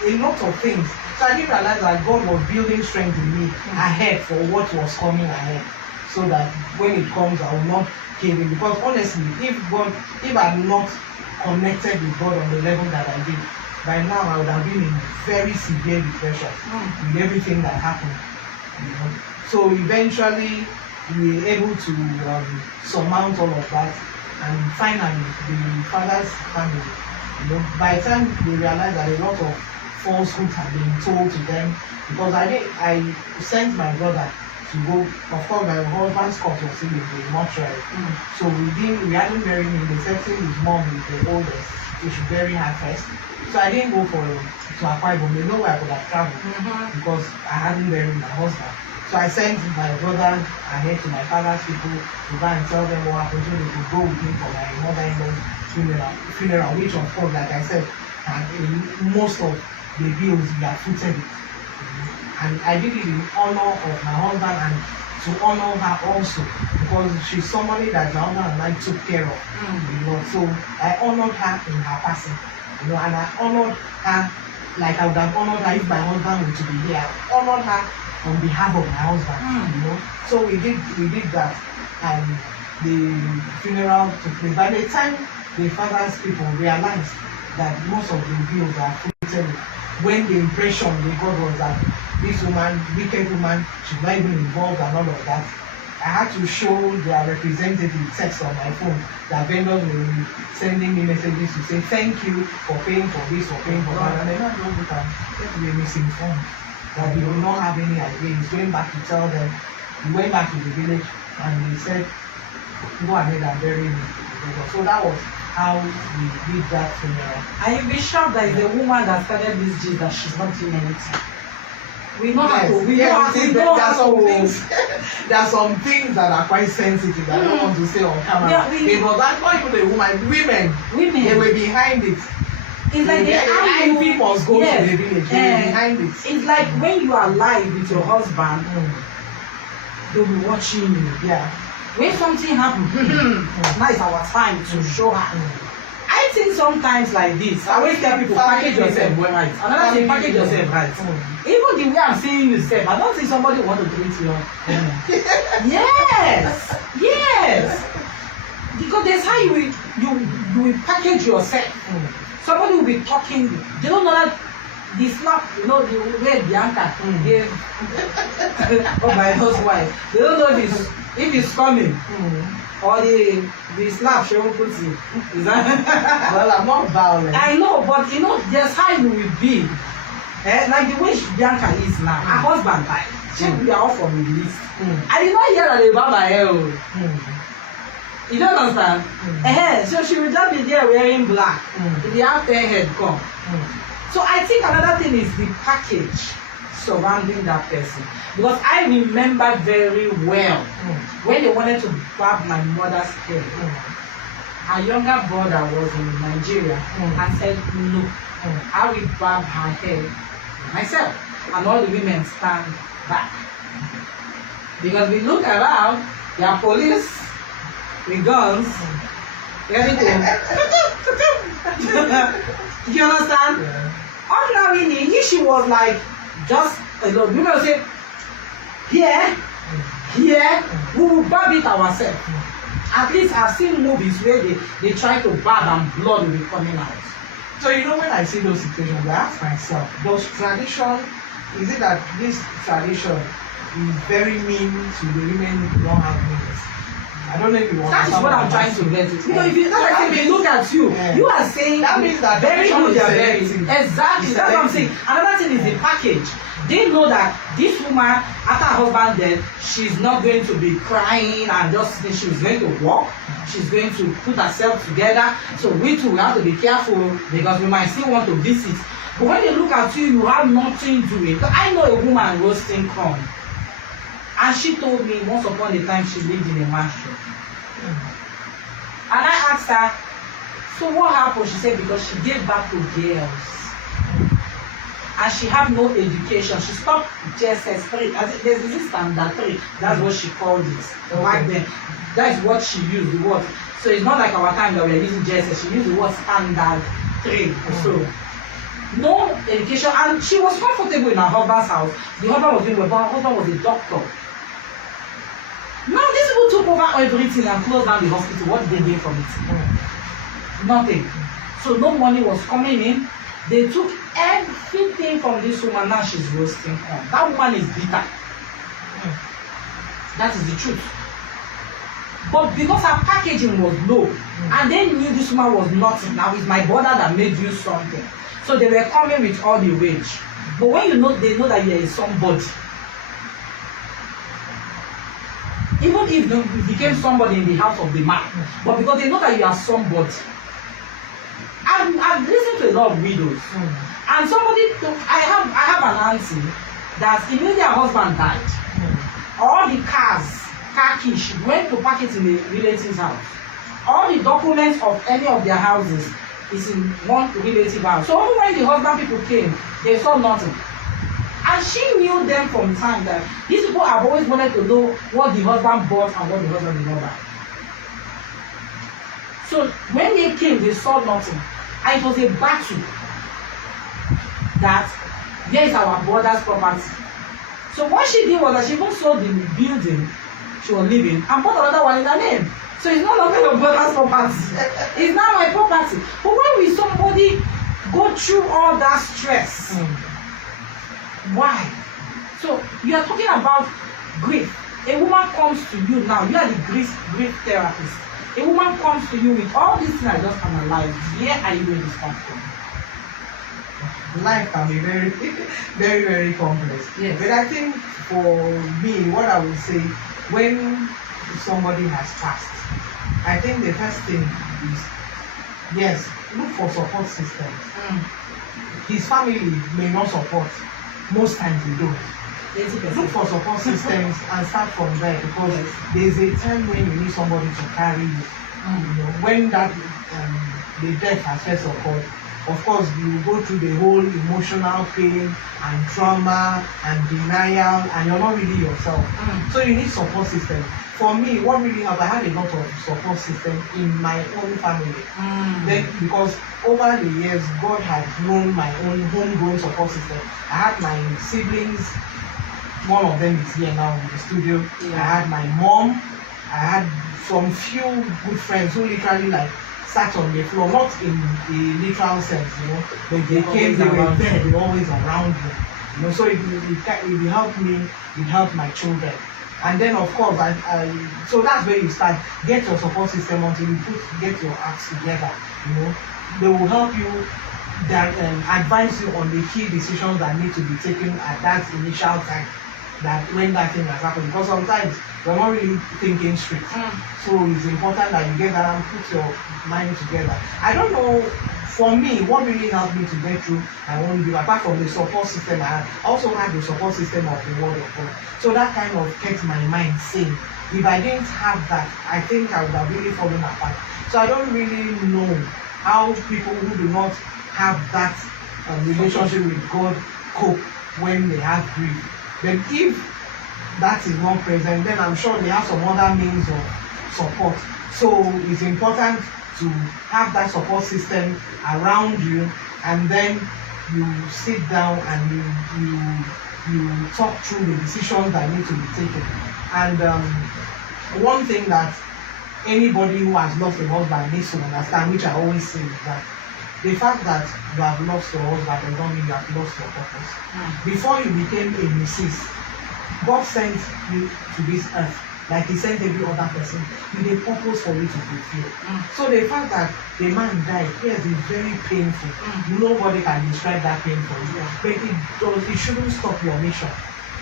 a lot of things. So I didn't realize that God was building strength in me ahead for what was coming ahead, so that when it comes, I will not cave in. Because honestly, if I'm not connected with God on the level that I did, by now I would have been in very severe depression with everything that happened. You know? So eventually we were able to surmount all of that, and finally the father's family, you know, by the time they realized that a lot of falsehoods had been told to them, because I sent my brother to go. Of course, my husband's corpse was still in the mortuary, so we hadn't buried him. They said since his mom is the oldest, we should bury her first. So I didn't go to Akwa Ibom. There's no way I could have traveled because I hadn't buried my husband. So I sent my brother ahead to my father's people to go and tell them what happened, so they could go with me for my mother-in-law's funeral, which of course, like I said, most of the bills we are footed it. And I did it in honor of my husband and to honor her also, because she's somebody that my husband and I took care of. You know, so I honored her in her passing. You know, and I honored her like I would have honored her if my husband were to be here. I honored her on behalf of my husband. You know, so we did that, and the funeral took place. By the time the father's people realized that most of the bills are footed, when the impression they got was that this woman, wicked woman, she's not even involved and all of that, I had to show their representative text on my phone that vendors will be sending me messages to say thank you for paying for this, for paying for that, and they're not going to get to be misinformed, that they will not have any idea. He's going back to tell them. He went back to the village and they said, go ahead and bury me. So that was how we did that funeral. And you'll be shocked that it's the woman that started this gist that she's not doing anything. We know how to. There are some things that are quite sensitive that I don't want to say on camera. Yeah, because that's not even a woman. Women, they were behind it. It's like the people must go to the village. They were behind it. It's like when you are alive with your husband, they'll be watching you. Yeah. When something happens, now is our time to show her. I think sometimes like this, I always tell people, package yourself right. Another thing, package yourself right. Even the way I'm saying you said, I don't think somebody want to treat you. Yes. Because that's how you will package yourself. Somebody will be talking. They don't know that the slap, you know, the way Bianca gave oh my housewife. They don't know this if it's coming. Or the slap she won't put you. Is that well, I'm not violent. I know, but you know, there's how you will be. Like the way Bianca is now. Her husband died. She we are all from the list. I did not hear that they bow my hair. You don't understand? So she will just be there wearing black. The after head come. So I think another thing is the package surrounding that person. Because I remember very well when they wanted to grab my mother's hair. Her younger brother was in Nigeria and said, no, I will grab her hair myself. And all the women stand back. Because we look around, there are police with guns, everything. Do you understand? Ordinarily, if she was like just alone, you know, say, here, we will grab it ourselves. At least I've seen movies where they try to grab and blood will be coming out. So you know, when I see those situations, I ask myself, does tradition, is it that this tradition is very mean to the women who don't have means? I don't know if you want that to. That is what I'm trying to get to. You know, if you look at you, you are saying that means that very good, they are very exactly. That's what I'm saying. Another thing is the package. They know that this woman, after her husband dead, she's not going to be crying and just she's going to walk. She's going to put herself together. So we too, we have to be careful because we might still want to visit. But when they look at you, you have nothing doing. I know a woman roasting corn. And she told me once upon a time she lived in a mansion. And I asked her, So what happened? She said because she gave birth to girls and she had no education. She stopped JSS 3. There's this standard 3. That's what she called it. Back then, that's what she used, the word. So it's not like our time that we are using JSS. She used the word standard 3 or so. No education, and she was comfortable in her husband's house. The husband was doing well, but her husband was a doctor. Now these people took over everything and closed down the hospital. What did they gain from it? Nothing. So no money was coming in. They took everything from this woman. Now she's roasting corn. That woman is bitter. That is the truth. But because her packaging was low, and they knew this woman was nothing. Now it's my brother that made you something. So they were coming with all the rage. But when you know, they know that you are somebody. Even if you became somebody in the house of the man, but because they know that you are somebody. I've listened to a lot of widows, and I have an auntie that immediately her husband died. All the car keys, she went to park it in the relative's house. All the documents of any of their houses is in one relative house. So even when the husband people came, they saw nothing. And she knew them from time that these people have always wanted to know what the husband bought and what the husband did not buy. So when they came, they saw nothing. And it was a battle that here is our brother's property. So what she did was that she even sold the building she was living and bought another one in her name. So it's no longer your brother's property. It's now my property. But when will somebody go through all that stress? Why? So you are talking about grief. A woman comes to you now. You are the grief therapist. A woman comes to you with all these things I just analyzed. Where are you going to start from? Life can be very, very, very complex. Yes. But I think for me, what I would say, when somebody has passed, I think the first thing is, yes, look for support systems. His family may not support. Most times they don't. Look for support systems and start from there, because there's a time when you need somebody to carry you. You know, when that the death has first occurred, of course you go through the whole emotional pain and trauma and denial, and you're not really yourself. So you need support system. For me, what really happened, I had a lot of support system in my own family. Then, because over the years, God had grown my own homegrown support system. I had my siblings. One of them is here now in the studio. I had my mom. I had some few good friends who literally like sat on the floor, not in the literal sense, you know, but they came, they were there, they were always around me. You know, so it helped me, it helped my children. And then of course, so that's where you start. Get your support system until you get your acts together. You know, they will help you, advise you on the key decisions that need to be taken at that initial time, that when that thing has happened. Because sometimes you're not really thinking straight. So it's important that you get that and put your mind together. I don't know, for me, what really helped me to get through my own grief, apart from the support system, I also had the support system of the Word of God. So that kind of kept my mind sane. If I didn't have that, I think I would have really fallen apart. So I don't really know how people who do not have that relationship with God cope when they have grief. But if that is not present, then I'm sure they have some other means of support. So it's important to have that support system around you, and then you sit down and you talk through the decisions that need to be taken. And one thing that anybody who has lost a husband needs to understand, which I always say, is that the fact that you have lost your husband does not mean you have lost your purpose. Before you became a Mrs., God sent you to this earth like He sent every other person with a purpose for you to fulfill. So the fact that the man died, yes, it's very painful. Nobody can describe that pain for you. But it shouldn't stop your mission.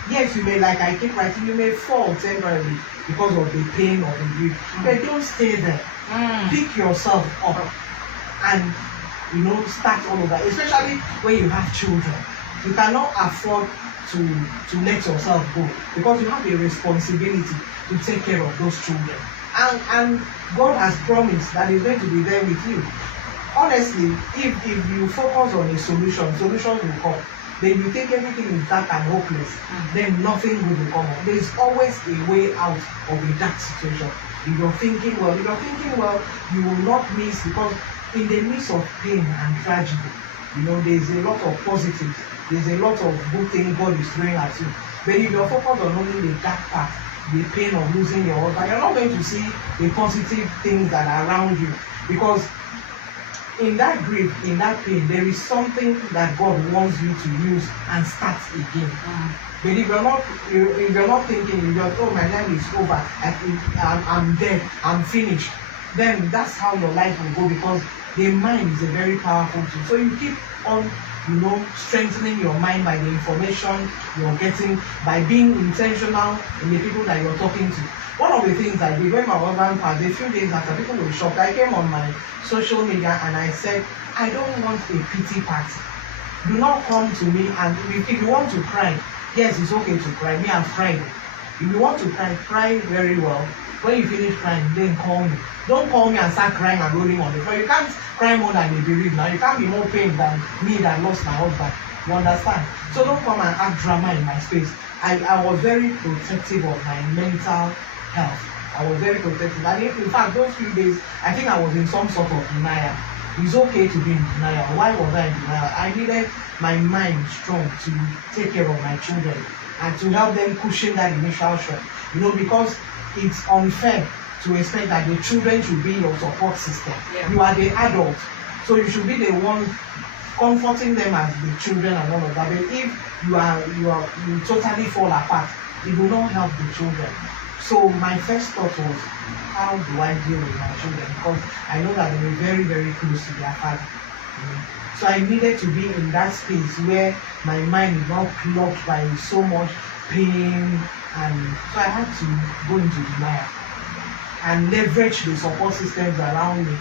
Yes, you may, like I keep writing, you may fall temporarily because of the pain or the grief. But don't stay there. Pick yourself up and start all over, especially when you have children. You cannot afford to let yourself go, because you have a responsibility to take care of those children. And God has promised that He's going to be there with you. honestly, if you focus on a solution, solutions will come. Then you think everything is dark and hopeless, then nothing good will come up. There is always a way out of a dark situation. If you're thinking well, you will not miss, because in the midst of pain and tragedy, there's a lot of positives. There's a lot of good things God is throwing at you. But if you're focused on only the dark part, the pain of losing your husband, you're not going to see the positive things that are around you. Because in that grief, in that pain, there is something that God wants you to use and start again. But if you're not thinking, you just, oh, my life is over, I'm dead, I'm finished, then that's how your life will go, because the mind is a very powerful tool. So you keep on, strengthening your mind by the information you're getting, by being intentional in the people that you're talking to. One of the things I did when my husband passed, a few days after, people were shocked. I came on my social media and I said, I don't want a pity party. Do not come to me, and if you want to cry, yes, it's okay to cry. Me, I've cried. If you want to cry very well. When you finish crying, then call me. Don't call me and start crying and rolling on the floor. You can't cry more than a bereaved now. You can't be more pain than me that lost my husband. You understand? So don't come and act drama in my space. I was very protective of my mental health. I was very protective. And in fact, those few days, I think I was in some sort of denial. It's okay to be in denial. Why was I in denial? I needed my mind strong to take care of my children and to help them cushion that initial shock. Because it's unfair to expect that the children should be your support system. Yeah. You are the adult, so you should be the one comforting them as the children and all of that. But if you totally fall apart, it will not help the children. So my first thought was, how do I deal with my children? Because I know that they were very, very close to their father. So I needed to be in that space where my mind is not clogged by so much pain, and so I had to go into denial and leverage the support systems around me,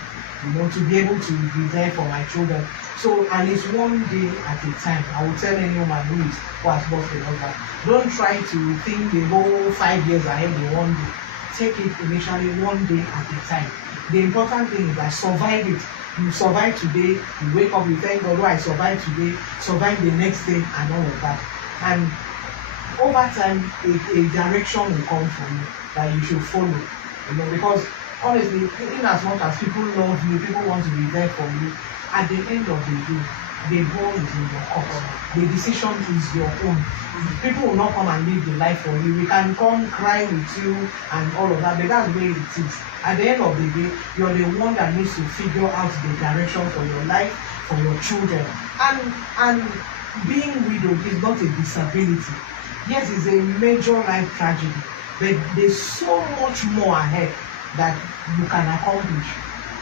to be able to be there for my children. So, and it's one day at a time. I will tell any woman who has lost a husband, don't try to think the whole 5 years ahead in one day. Take it initially one day at a time. The important thing is that survive it. You survive today, you wake up, you thank God, I survived today, survive the next day, and all of that. And over time, a direction will come for you that you should follow. Because honestly, in as much as people love you, people want to be there for you, at the end of the day, the ball is in your court. The decision is your own. People will not come and live the life for you. We can come cry with you and all of that, but that's the way it is. At the end of the day, you're the one that needs to figure out the direction for your life, for your children. And being widowed is not a disability. Yes, it's a major life tragedy, but there's so much more ahead that you can accomplish.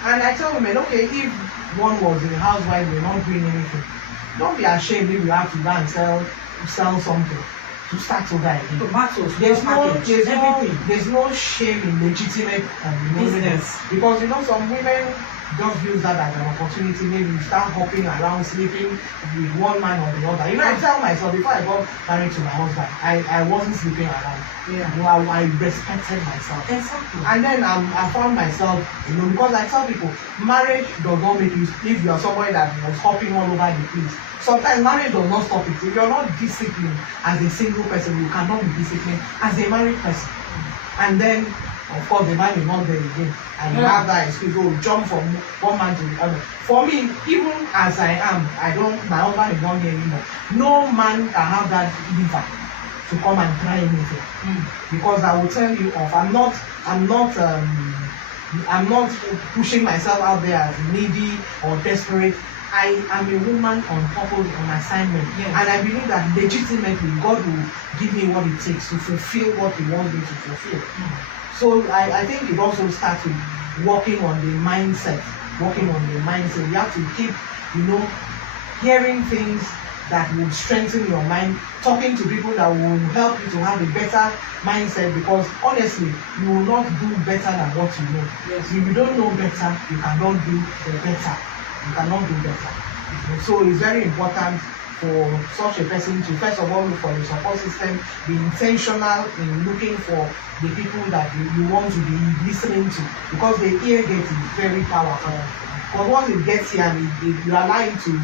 And I tell women, okay, if one was a housewife, they're not doing anything, don't be ashamed if you have to go and sell something to start over again. Tomatoes, there's no shame in legitimate business, because some women just use that as an opportunity. Maybe you start hopping around, sleeping with one man or the other. I tell myself, before I got married to my husband, I wasn't sleeping around. Yeah. I respected myself. Exactly. And then I found myself, because I tell people, marriage does not make you, if you are somebody that was hopping all over the place. Sometimes marriage does not stop it. If you're not disciplined as a single person, you cannot be disciplined as a married person. And then, of course, the man is not there again. And you have that excuse, jump from one man to the other. For me, even as I am, my husband is not here anymore. No man can have that liver to come and try anything. Because I will tell you off, I'm not pushing myself out there as needy or desperate. I am a woman on purpose, on assignment. Yes. And I believe that legitimately God will give me what it takes to fulfill what He wants me to fulfill. So I think it also starts with working on the mindset. You have to keep, hearing things that will strengthen your mind, talking to people that will help you to have a better mindset, because honestly, you will not do better than what you know. Yes. If you don't know better, you cannot do better. You cannot do better. So it's very important for such a person to first of all look for the support system, be intentional in looking for the people that you want to be listening to, because the ear gate is very powerful. But once it gets here and you allow it to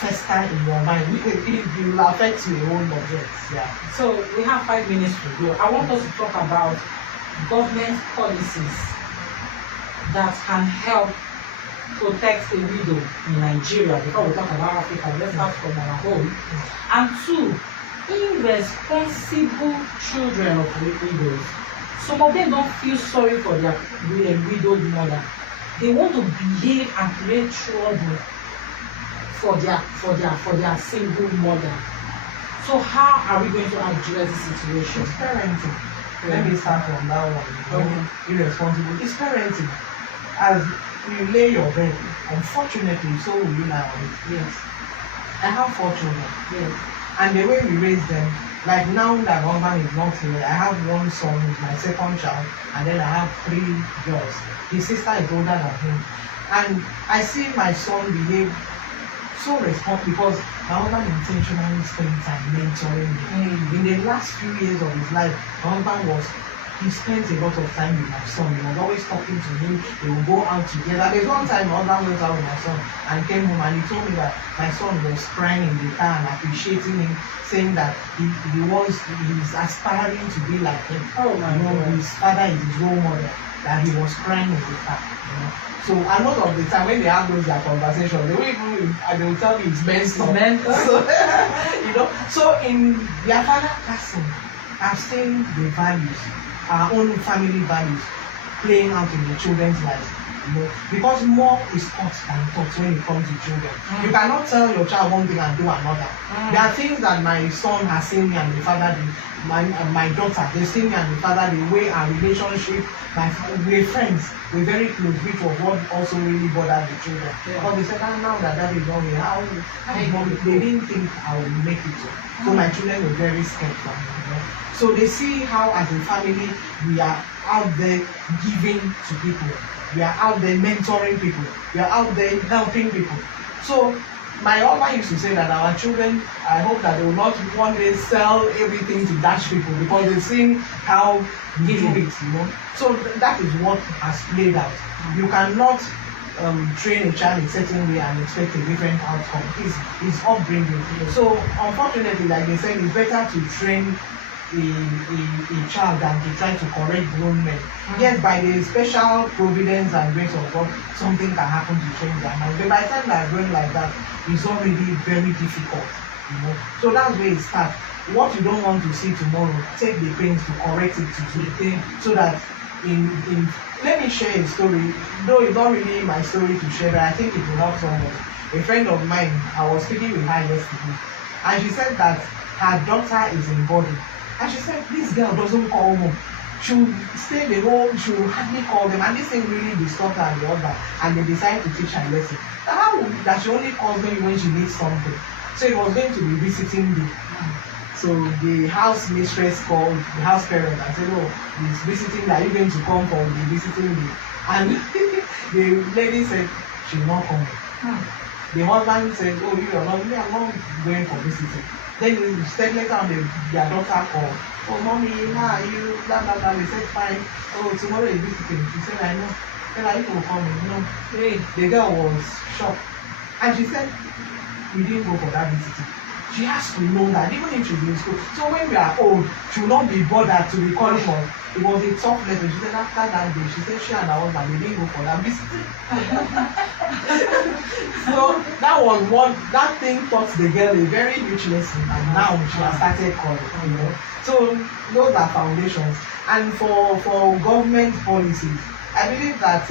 fester in your mind, it will affect you a whole lot. Yeah. So we have 5 minutes to go. I want us to talk about government policies that can help protect a widow in Nigeria. Before we talk about Africa, let's start from our home. And 2, irresponsible children of widows. Some of them don't feel sorry for their widowed mother. They want to behave and create trouble for their single mother. So how are we going to address the situation? It's parenting. Let me start from that one. Irresponsible. It's parenting. As you lay your bed, unfortunately, so will you lie on it. Yes. I have 4 children. Yes. And the way we raise them, like now that husband is not here, I have 1 son who's my second child, and then I have 3 girls. His sister is older than him. And I see my son behave so responsible because my husband intentionally spent time mentoring me. In the last few years of his life, my husband he spent a lot of time with my son. He was always talking to him. They would go out together. There's one time my husband went out with my son and came home and he told me that my son was crying in the car and appreciating him, saying that he's aspiring to be like him. Oh my God. His father is his role model, that he was crying in the car. So a lot of the time when they have those conversations, they will tell me it's mental. So in their father passing, I've seen the values, our own family values, playing out in the children's lives. Because more is taught than taught when it comes to children. You cannot tell your child one thing and do another. There are things that my son has seen me and the father do. My daughter, they see me and the father, the way our relationship, we're friends, we're very close, which was what also really bothered the children. Because they said, now that daddy is not here, how they didn't think I would make it. So my children were very scared from me. So they see how as a family we are out there giving to people. We are out there mentoring people. We are out there helping people. So my husband used to say that our children, I hope that they will not one day sell everything to dash people because they've seen how we do it, So that is what has played out. You cannot train a child in a certain way and expect a different outcome. It's upbringing. So unfortunately, like they said, it's better to train a child than to try to correct grown men. Yes, by the special providence and grace of God, something can happen to change their mind. But by the time they are growing like that, it's already very difficult. So that's where it starts. What you don't want to see tomorrow, take the pains to correct it today, so that let me share a story, though it's not really my story to share, but I think it will help someone. A friend of mine, I was speaking with her yesterday, and she said that her daughter is in boarding. And she said, this girl doesn't call home. She'll stay the whole, she'll hardly call them. And this thing really disturbed her and the other. And they decided to teach her a lesson. How that she only calls them when she needs something. So it was going to be visiting day. So the house mistress called the house parent and said, oh, he's visiting, are you going to come for the visiting day? And the lady said, she's not coming. The husband said, oh, I'm not going for visiting. Then he said later on their daughter called. Oh, mommy, how are you? Blah, blah, blah. They said, fine. Oh, tomorrow is visiting. She said, I know. Then are you going to come in? No. Hey, the girl was shocked. And she said, we didn't go for that visiting. She has to know that even if she's in school. So when we are old, she will not be bothered to be calling us. It was a tough lesson. She said after that day, she said she and her husband, they didn't go for that visiting. So that thing taught the girl a very rich lesson, and now she has started calling. So those are foundations. And for government policies, I believe that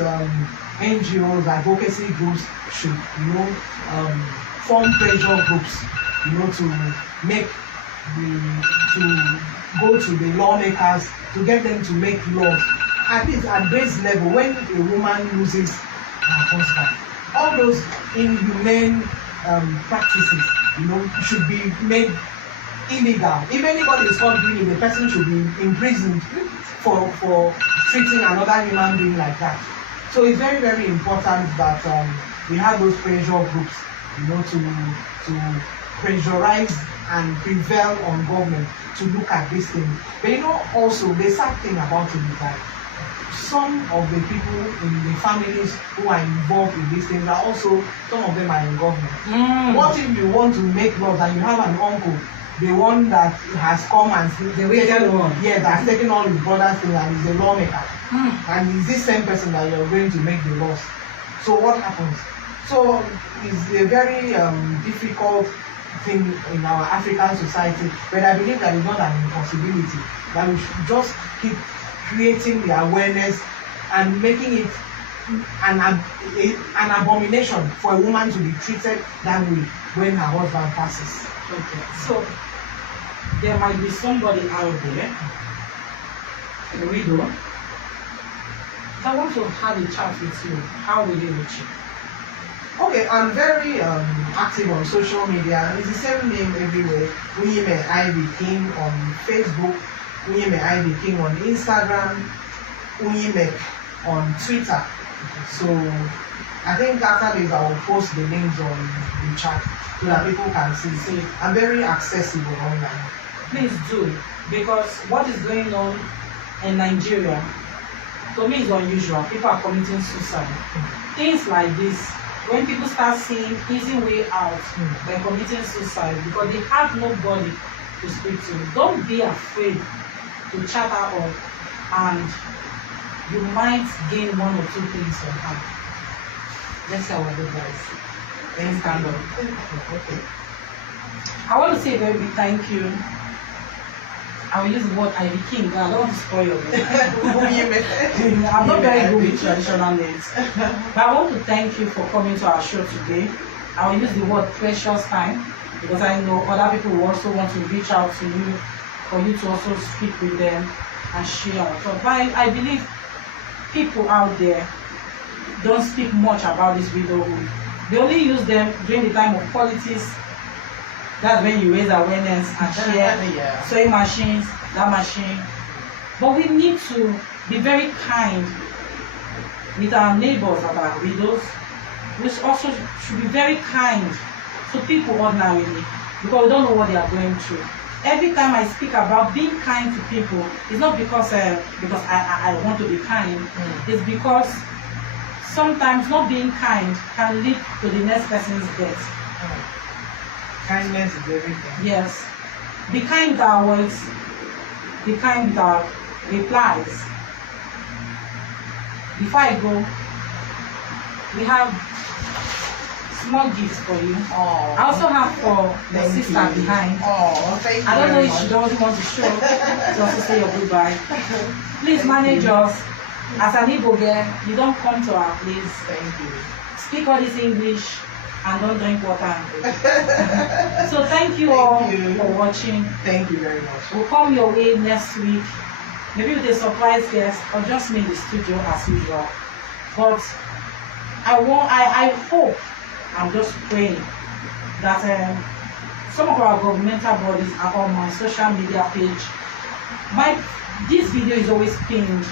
NGOs, advocacy groups should form pressure groups, to go to the lawmakers to get them to make laws at least at base level. When a woman loses her husband, all those inhumane practices, should be made illegal. If anybody is caught doing it, the person should be imprisoned for treating another human being like that. So it's very, very important that we have those pressure groups, to pressurize and prevail on government to look at these things. But also the sad thing about it is that some of the people in the families who are involved in these things are also, some of them are in government. What if you want to make laws and you have an uncle, the one that has come and The wicked one. yeah, that's taken all his brother's thing and is a lawmaker, and is this same person that you're going to make the laws? So what happens? So it's a very difficult thing in our African society, but I believe that it's not an impossibility, that we should just keep creating the awareness and making it an abomination for a woman to be treated that way when her husband passes. Okay, so there might be somebody out there, a widow, that wants to have a chat with you. How will you reach you? Okay, I'm very active on social media. It's the same name everywhere. Unyime-Ivy King on Facebook, Unyime-Ivy King on Instagram, Unyime on Twitter. So I think after this I will post the names on the chat so that people can see. I'm very accessible online. Please do, because what is going on in Nigeria, to me, is unusual. People are committing suicide. Things like this, when people start seeing easy way out, they're committing suicide because they have nobody to speak to. Don't be afraid to chat her up, and you might gain one or two things from her. That's our advice. Then stand up. Okay. I want to say a very big thank you. I will use the word Ivy King. I don't want to spoil your name. I'm not very good with traditional names. But I want to thank you for coming to our show today. I will use the word precious time because I know other people will also want to reach out to you for you to also speak with them and share your thoughts. But I believe people out there don't speak much about this widowhood. They only use them during the time of politics. That's when you raise awareness and share sewing machines, that machine. But we need to be very kind with our neighbors that are widows. We also should be very kind to people ordinarily because we don't know what they are going through. Every time I speak about being kind to people, it's not because I want to be kind. It's because sometimes not being kind can lead to the next person's death. Kindness is everything. Yes. Be kind with our words. Be kind with our replies. Before I go, we have small gifts for you. Oh, I also have for the sister behind. Oh, thank you. I don't know very if she much. doesn't want to show to also say your goodbye. Please manage us. As an Igbo girl, you don't come to our place. Thank you. Speak all this English and don't drink water. So thank you all for watching. Thank you very much. We'll come your way next week, maybe with a surprise guest or just me in the studio as usual. But I hope, I'm just praying that some of our governmental bodies are on my social media page. This video is always pinned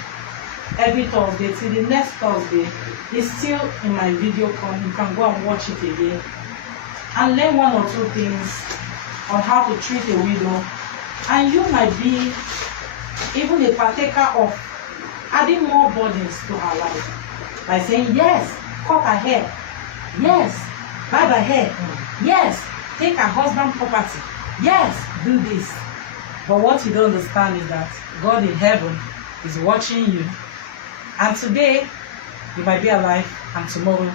every Thursday till the next Thursday. It's still in my video con. You can go and watch it again and learn one or two things on how to treat a widow, and you might be even a partaker of adding more burdens to her life by saying yes, cut her hair, yes, buy her hair, yes, take her husband's property, yes, do this. But what you don't understand is that God in heaven is watching you. And today, you might be alive, and tomorrow,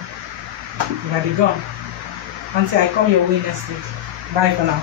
you might be gone. Until I come your way next week. Bye for now.